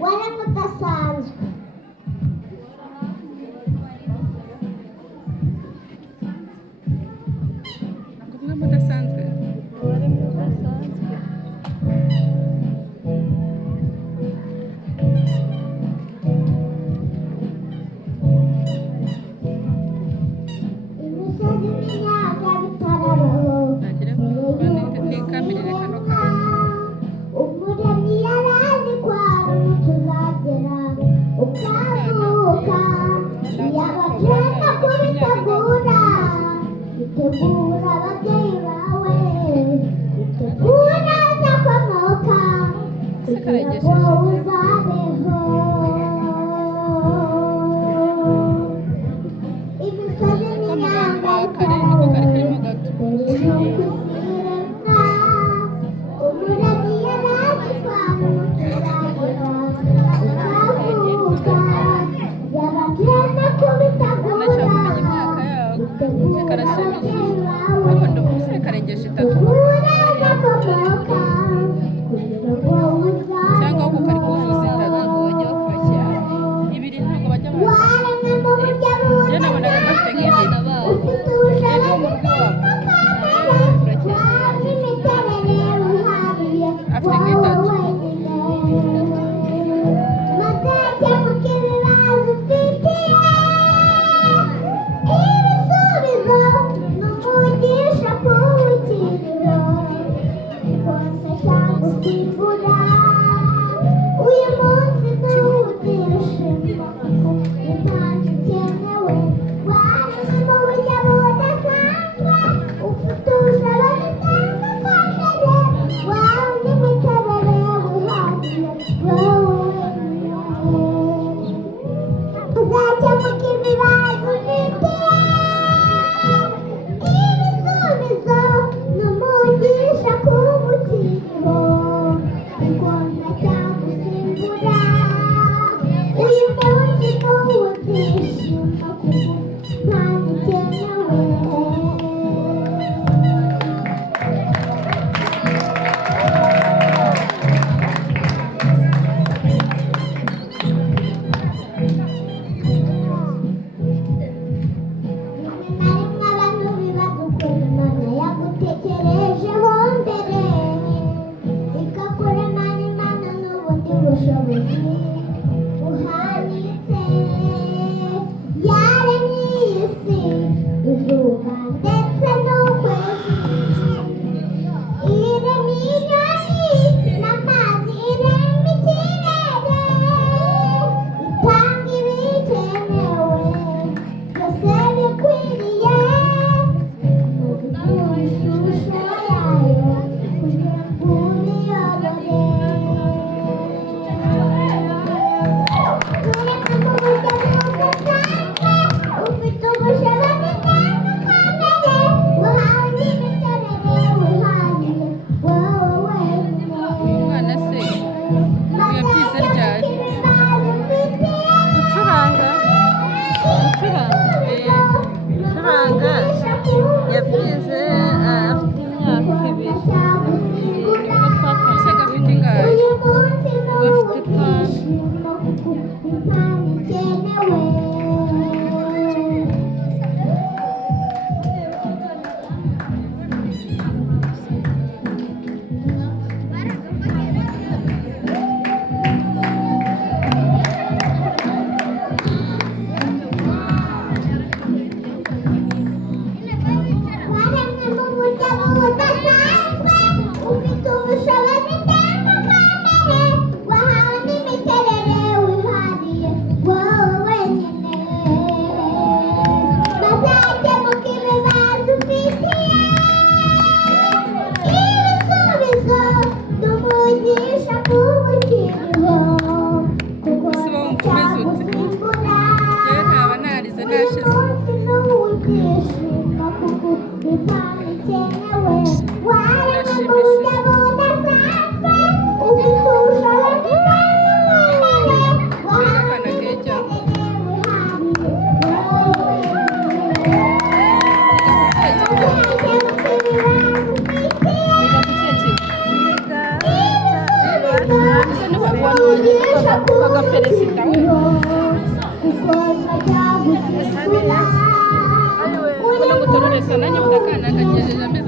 waramudasanzwe kuvuga mudasanzwe imisozi n'imyaka bitarabaho nagira ngo nikamirire kano kantu umuremyi yarazi ko hari umuco uzagera ukavuka yababyenda kubitegura bitegura ababyeyi bawe bitegura azakomoka kugira ngo uzabeho imisozi n'imyaka bitarabaho ariko ndi umusore karengeje itatu cyangwa ahubwo kari kuzuza itatu bajya bakubakira ibiri ntabwo bajya bazi njye nabonaga gafite nk'ibiri njye ni umurwi wabo afite nk'itatu bagaperezida we kuko ntajya gusimbura ubona gutororesa nanjye mutakana kagejeje amezi